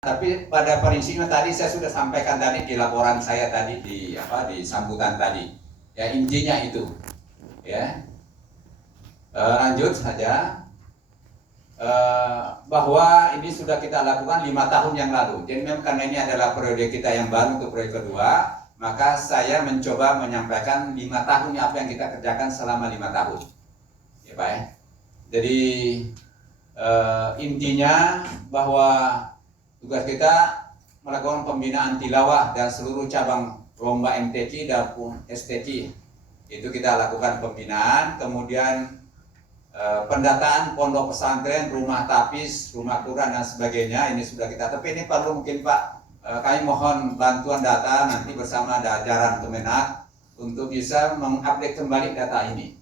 Tapi pada prinsipnya tadi saya sudah sampaikan tadi di laporan saya tadi di sambutan tadi. Ya intinya itu. Ya. Lanjut saja. Bahwa ini sudah kita lakukan 5 tahun yang lalu. Jadi memang karena ini adalah periode kita yang baru untuk periode kedua, maka saya mencoba menyampaikan 5 tahun apa yang kita kerjakan selama 5 tahun. Ya Pak ya. Jadi intinya bahwa tugas kita melakukan pembinaan tilawah dan seluruh cabang lomba MTQ dan STQ. Itu kita lakukan pembinaan, kemudian pendataan pondok pesantren, rumah tapis, rumah Quran dan sebagainya. Ini sudah kita, tapi ini perlu mungkin Pak, kami mohon bantuan data nanti bersama jajaran Kemenak untuk bisa mengupdate kembali data ini.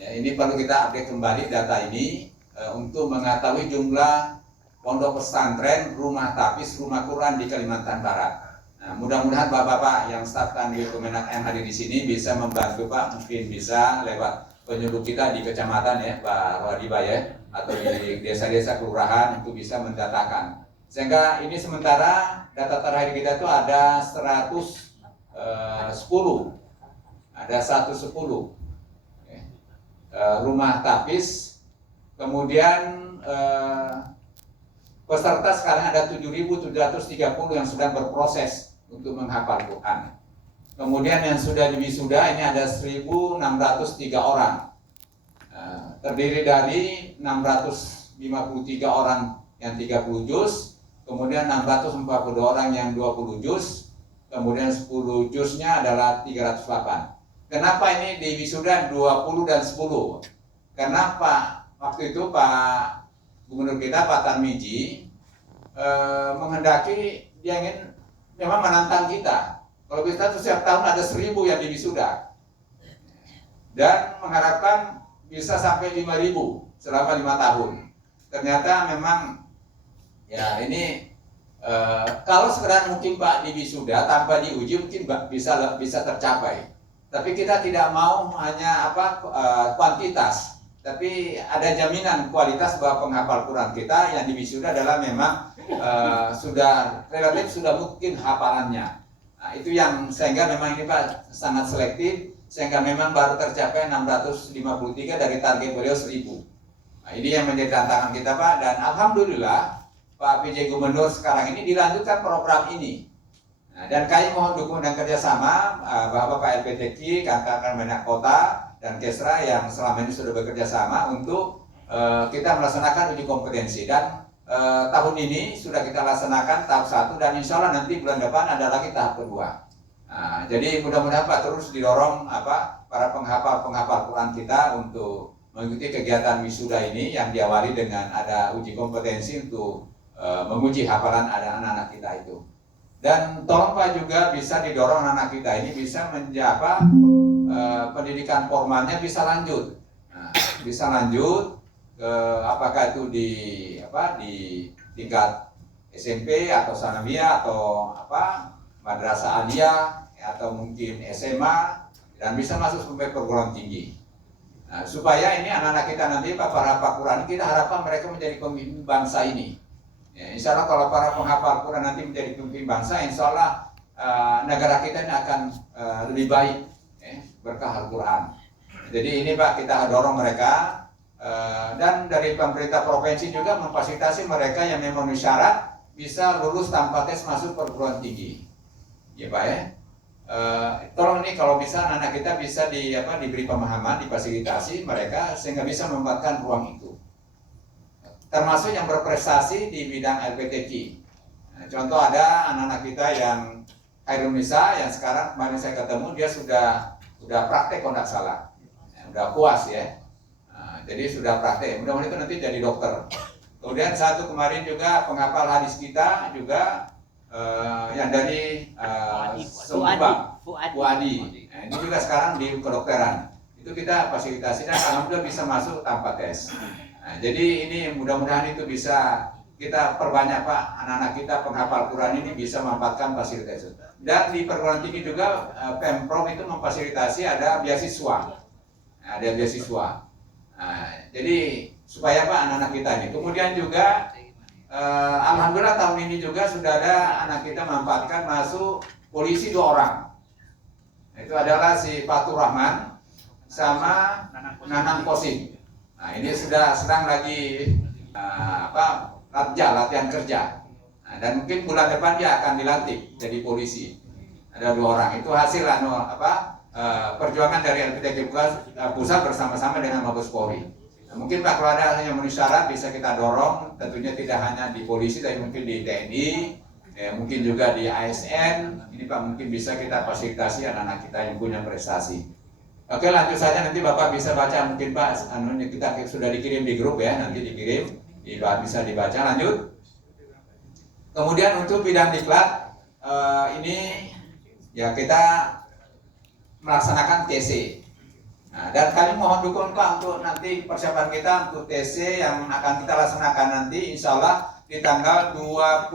Ya, ini perlu kita update kembali data ini untuk mengetahui jumlah pondok pesantren, rumah tapis, rumah Quran di Kalimantan Barat. Nah, mudah-mudahan Bapak-bapak yang staf Kanwil Kemenak yang hadir di sini bisa membantu Pak, mungkin bisa lewat penyuluh kita di kecamatan ya, Pak Wadiba ya, atau di desa-desa kelurahan itu bisa mendatakan. Sehingga ini sementara data terakhir kita itu ada 110. Ada 110 rumah tapis, kemudian peserta sekarang ada 7.730 yang sedang berproses untuk menghafal Quran. Kemudian yang sudah diwisuda ini ada 1.603 orang. Terdiri dari 653 orang yang 30 juz, kemudian 642 orang yang 20 juz, kemudian 10 juznya adalah 308. Kenapa ini diwisuda 20 dan 10? Karena waktu itu Pak Gubernur kita Pak Tarmizi menghendaki, dia ingin memang menantang kita. Kalau kita setiap tahun ada 1.000 yang diwisuda dan mengharapkan bisa sampai 5.000 selama 5 tahun. Ternyata memang ya ini kalau sekedar mungkin Pak diwisuda tanpa diuji mungkin bisa tercapai. Tapi kita tidak mau hanya kuantitas, tapi ada jaminan kualitas bahwa penghafal Quran kita yang diwisuda adalah memang sudah relatif sudah mungkin hafalannya. Nah, itu yang sehingga memang ini Pak sangat selektif, sehingga memang baru tercapai 653 dari target beliau 1.000. Nah, ini yang menjadi tantangan kita Pak, dan alhamdulillah Pak PJ Gubernur sekarang ini dilanjutkan program ini. Nah, dan kami mohon dukungan dan kerjasama Bapak LPTQ, Kakak Kemenak Kota, dan Kesra yang selama ini sudah bekerja sama untuk kita melaksanakan uji kompetensi. Dan tahun ini sudah kita laksanakan tahap 1 dan insya Allah nanti bulan depan ada lagi tahap kedua. Nah, jadi mudah-mudahan Pak terus didorong para penghafal Quran kita untuk mengikuti kegiatan wisuda ini yang diawali dengan ada uji kompetensi untuk menguji hafalan anak-anak kita itu. Dan tolong Pak juga bisa didorong anak kita ini bisa menjadi pendidikan formalnya bisa lanjut. Nah, bisa lanjut ke apakah itu di tingkat SMP atau sanawiyah atau madrasah aliyah atau mungkin SMA dan bisa masuk sampai perguruan tinggi. Nah, supaya ini anak-anak kita nanti para Quran kita harapkan mereka menjadi pemimpin bangsa ini. Ya, insya Allah kalau para penghafal Quran nanti menjadi pemimpin bangsa, insya Allah negara kita ini akan lebih baik berkah Al-Quran. Jadi ini Pak kita dorong mereka dan dari pemerintah provinsi juga memfasilitasi mereka yang memenuhi syarat bisa lulus tanpa tes masuk perguruan tinggi. Ya Pak ya. Tolong ini kalau bisa anak kita bisa diberi pemahaman, difasilitasi mereka sehingga bisa memanfaatkan ruang itu. Termasuk yang berprestasi di bidang LPTQ. Nah, contoh ada anak-anak kita yang Khairul Nisa yang sekarang kemarin saya ketemu dia sudah praktek kalau tidak salah, sudah puas ya. Nah, jadi sudah praktek. Mudah-mudahan itu nanti jadi dokter. Kemudian satu kemarin juga penghafal hadis kita juga yang dari Subang, Fuadi. Nah, ini juga sekarang di kedokteran. Itu kita fasilitasi dan alhamdulillah bisa masuk tanpa tes. Nah, jadi ini mudah-mudahan itu bisa kita perbanyak Pak, anak-anak kita penghafal Quran ini bisa memanfaatkan fasilitas itu. Dan di perguruan tinggi juga Pemprov itu memfasilitasi ada beasiswa. Nah, ada beasiswa. Nah, jadi supaya Pak anak-anak kita ini. Kemudian juga Alhamdulillah tahun ini juga sudah ada anak kita memanfaatkan masuk polisi 2 orang. Itu adalah si Fatur Rahman sama Nanang Kosim. Nah ini sudah sedang lagi latihan kerja. Nah, dan mungkin bulan depan dia akan dilantik jadi polisi. Ada 2 orang. Itu hasil perjuangan dari LPTK Pusat bersama-sama dengan Mabes Polri. Nah, mungkin Pak kalau ada yang memenuhi syarat bisa kita dorong. Tentunya tidak hanya di polisi, tapi mungkin di TNI, mungkin juga di ASN. Ini Pak mungkin bisa kita fasilitasi anak-anak kita yang punya prestasi. Oke, lanjut saja, nanti Bapak bisa baca mungkin Pak, kita sudah dikirim di grup ya, nanti dikirim, bisa dibaca. Lanjut. Kemudian untuk bidang diklat ini ya kita melaksanakan TC. Nah, dan kami mohon dukung Pak untuk nanti persiapan kita untuk TC yang akan kita laksanakan nanti insya Allah di tanggal 24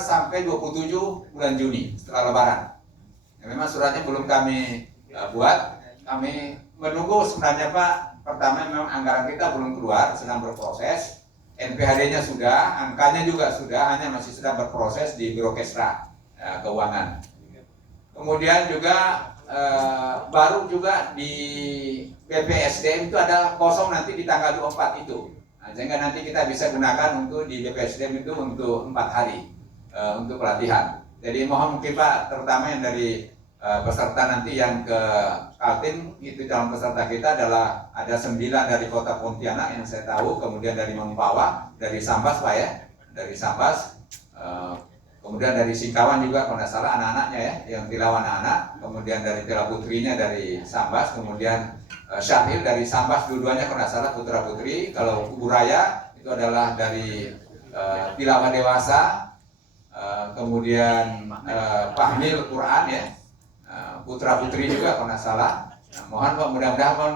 sampai 27 bulan Juni setelah Lebaran. Ya, memang suratnya belum kami buat. Kami menunggu sebenarnya Pak, pertama memang anggaran kita belum keluar, sedang berproses. NPHD-nya sudah, angkanya juga sudah, hanya masih sedang berproses di Biro Kesra Keuangan. Kemudian juga baru juga di BPSDM itu ada kosong nanti di tanggal 24 itu. Nah, sehingga nanti kita bisa gunakan untuk di BPSDM itu untuk 4 hari untuk pelatihan. Jadi mohon mungkin Pak, terutama yang dari peserta nanti yang ke Kaltim, itu calon peserta kita adalah ada 9 dari kota Pontianak yang saya tahu, kemudian dari Mempawah, dari Sambas Pak ya, dari Sambas, kemudian dari Singkawan juga kalau tidak salah anak-anaknya ya, yang dilawan anak, kemudian dari Tela Putrinya dari Sambas, kemudian Syahil dari Sambas, dua-duanya kalau tidak salah putra putri. Kalau Buraya itu adalah dari Tilawah Dewasa, kemudian Fahmil Quran ya, putra putri juga kalau tidak salah. Nah, mohon Pak, mudah-mudahan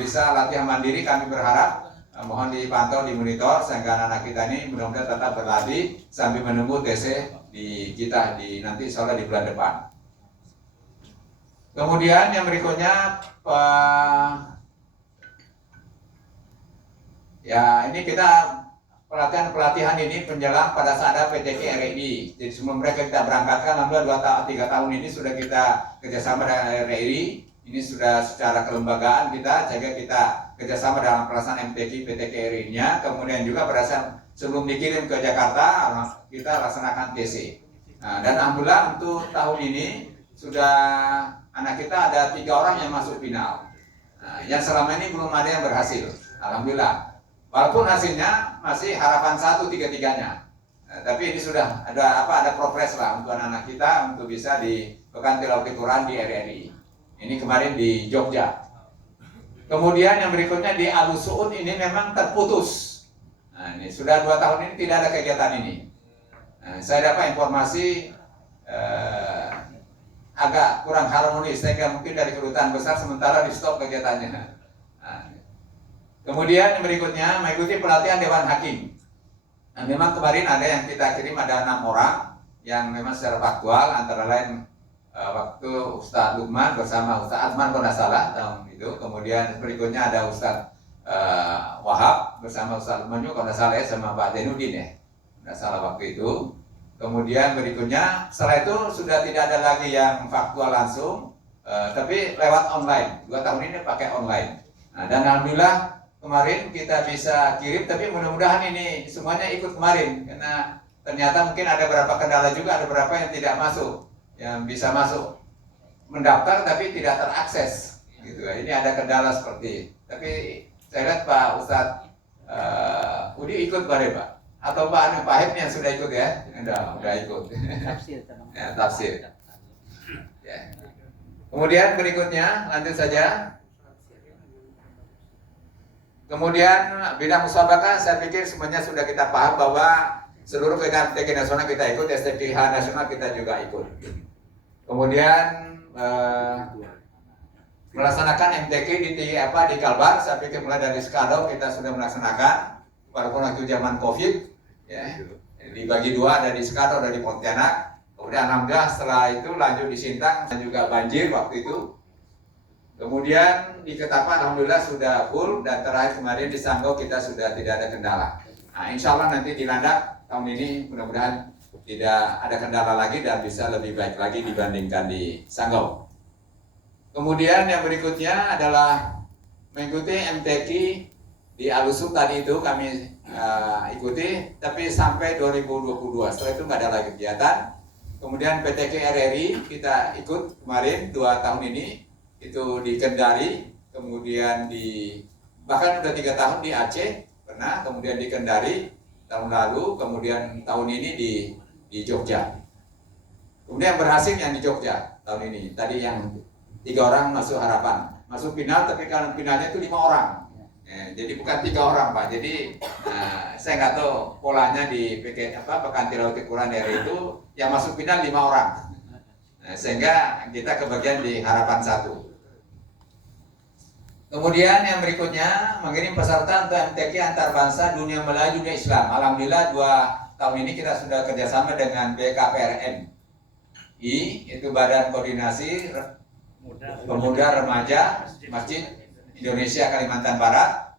bisa latihan mandiri, kami berharap mohon dipantau di monitor sehingga anak-anak kita ini mudah-mudahan tetap berlatih sambil menunggu TC di kita di nanti insya Allah di bulan depan. Kemudian yang berikutnya ya ini kita pelatihan ini menjelang pada saat ada PTK RRI. Jadi sebelum mereka kita berangkatkan, alhamdulillah 2-3 tahun ini sudah kita kerjasama dengan RRI. Ini sudah secara kelembagaan kita, jaga kita kerjasama dalam pelaksanaan MTQ PTK RRI-nya. Kemudian juga pada saat sebelum dikirim ke Jakarta, kita laksanakan TC. Nah, dan alhamdulillah untuk tahun ini sudah anak kita ada 3 orang yang masuk final. Nah, yang selama ini belum ada yang berhasil. Alhamdulillah. Walaupun hasilnya masih harapan 1 3-3-nya. Nah, tapi ini sudah ada progres lah untuk anak-anak kita untuk bisa di Pekan Tilawah Quran di RRI. Ini kemarin di Jogja. Kemudian yang berikutnya di Al Suud ini memang terputus. Nah, ini sudah 2 tahun ini tidak ada kegiatan ini. Nah, saya dapat informasi agak kurang harmonis, sehingga mungkin dari kedutaan besar sementara di stop kegiatannya. Nah, kemudian yang berikutnya mengikuti pelatihan Dewan Hakim. Nah, memang kemarin ada yang kita kirim ada 6 orang yang memang secara faktual, antara lain waktu Ustadz Lukman bersama Ustadz Adman kalau tidak salah tahun itu. Kemudian berikutnya ada Ustadz Wahab bersama Ustadz Lukman juga kalau tidak salah ya, sama Pak Denudin ya, tidak salah waktu itu. Kemudian berikutnya setelah itu sudah tidak ada lagi yang faktual langsung, tapi lewat online. 2 tahun ini pakai online. Nah, dan alhamdulillah kemarin kita bisa kirim, tapi mudah-mudahan ini semuanya ikut kemarin, karena ternyata mungkin ada beberapa kendala juga, ada beberapa yang tidak masuk, yang bisa masuk mendaftar tapi tidak terakses gitu ya. Ini ada kendala seperti, tapi saya lihat Pak Ustadz Udi ikut bareng Pak, atau Pak Hep yang sudah ikut ya, udah ikut ya, tafsir ya. Kemudian berikutnya lanjut saja. Kemudian bidang musabaqah, saya pikir semuanya sudah kita paham bahwa seluruh kegiatan MTQ nasional kita ikut, STQH nasional kita juga ikut. Kemudian melaksanakan MTQ di Kalbar, saya pikir mulai dari Skado kita sudah melaksanakan, walaupun waktu zaman COVID, ya, dibagi 2, ada di Skado, ada di Pontianak. Kemudian alhamdulillah setelah itu lanjut di Sintang dan juga banjir waktu itu. Kemudian di Ketapang alhamdulillah sudah full, dan terakhir kemarin di Sanggau kita sudah tidak ada kendala. Nah, insya Allah nanti di Landak tahun ini mudah-mudahan tidak ada kendala lagi dan bisa lebih baik lagi dibandingkan di Sanggau. Kemudian yang berikutnya adalah mengikuti MTQ di Alusub tadi itu kami ikuti, tapi sampai 2022. Setelah itu nggak ada lagi kegiatan. Kemudian PTQ RRI kita ikut kemarin 2 tahun ini itu di Kendari, kemudian bahkan udah 3 tahun di Aceh pernah, kemudian di Kendari tahun lalu, kemudian tahun ini di Jogja. Kemudian berhasil yang di Jogja tahun ini. Tadi yang 3 orang masuk harapan, masuk final, tapi kalau finalnya itu 5 orang. Jadi bukan 3 orang Pak. Jadi saya nggak tahu polanya di Pekanti Laut Kepulauan Riau itu yang masuk final 5 orang. Sehingga kita kebagian di harapan 1. Kemudian yang berikutnya mengirim peserta untuk MTQ antar bangsa dunia Melayu dunia Islam. Alhamdulillah 2 tahun ini kita sudah kerjasama dengan BKPRMI, itu Badan Koordinasi Pemuda Remaja Masjid Indonesia Kalimantan Barat.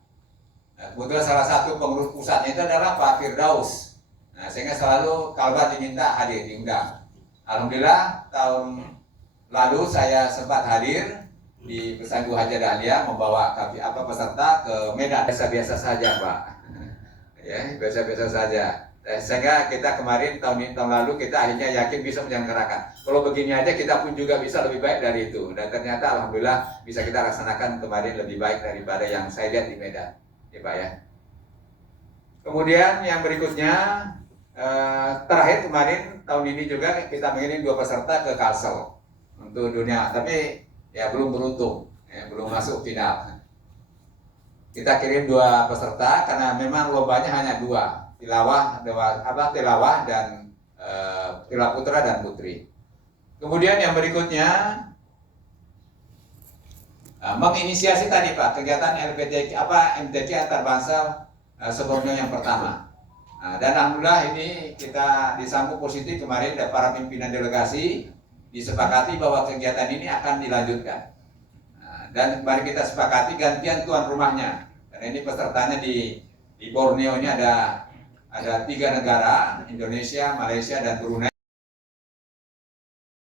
Kebetulan salah satu pengurus pusatnya itu adalah Pak Firdaus. Sehingga selalu Kalbar diminta hadir, diundang. Alhamdulillah tahun lalu saya sempat hadir di Pesanggu Haja Dahlia membawa peserta ke Medan. Biasa-biasa saja Pak, ya biasa-biasa saja. Sehingga kita kemarin tahun lalu kita akhirnya yakin bisa menyelenggarakan. Kalau begini aja kita pun juga bisa lebih baik dari itu. Dan ternyata alhamdulillah bisa kita laksanakan kemarin lebih baik daripada yang saya lihat di Medan, ya Pak ya. Kemudian yang berikutnya terakhir kemarin tahun ini juga kita mengirim 2 peserta ke Kalsel untuk dunia, tapi ya belum beruntung, ya, belum masuk final. Kita kirim 2 peserta karena memang lombanya hanya 2. Tilawah dan Tilawah Putra dan Putri. Kemudian yang berikutnya menginisiasi tadi Pak kegiatan MTQ antar bangsa sebelumnya yang pertama. Dan alhamdulillah ini kita disambut positif kemarin dari para pimpinan delegasi, disepakati bahwa kegiatan ini akan dilanjutkan. Dan mari kita sepakati gantian tuan rumahnya. Karena ini pesertanya di Borneo ini ada 3 negara, Indonesia, Malaysia, dan Brunei.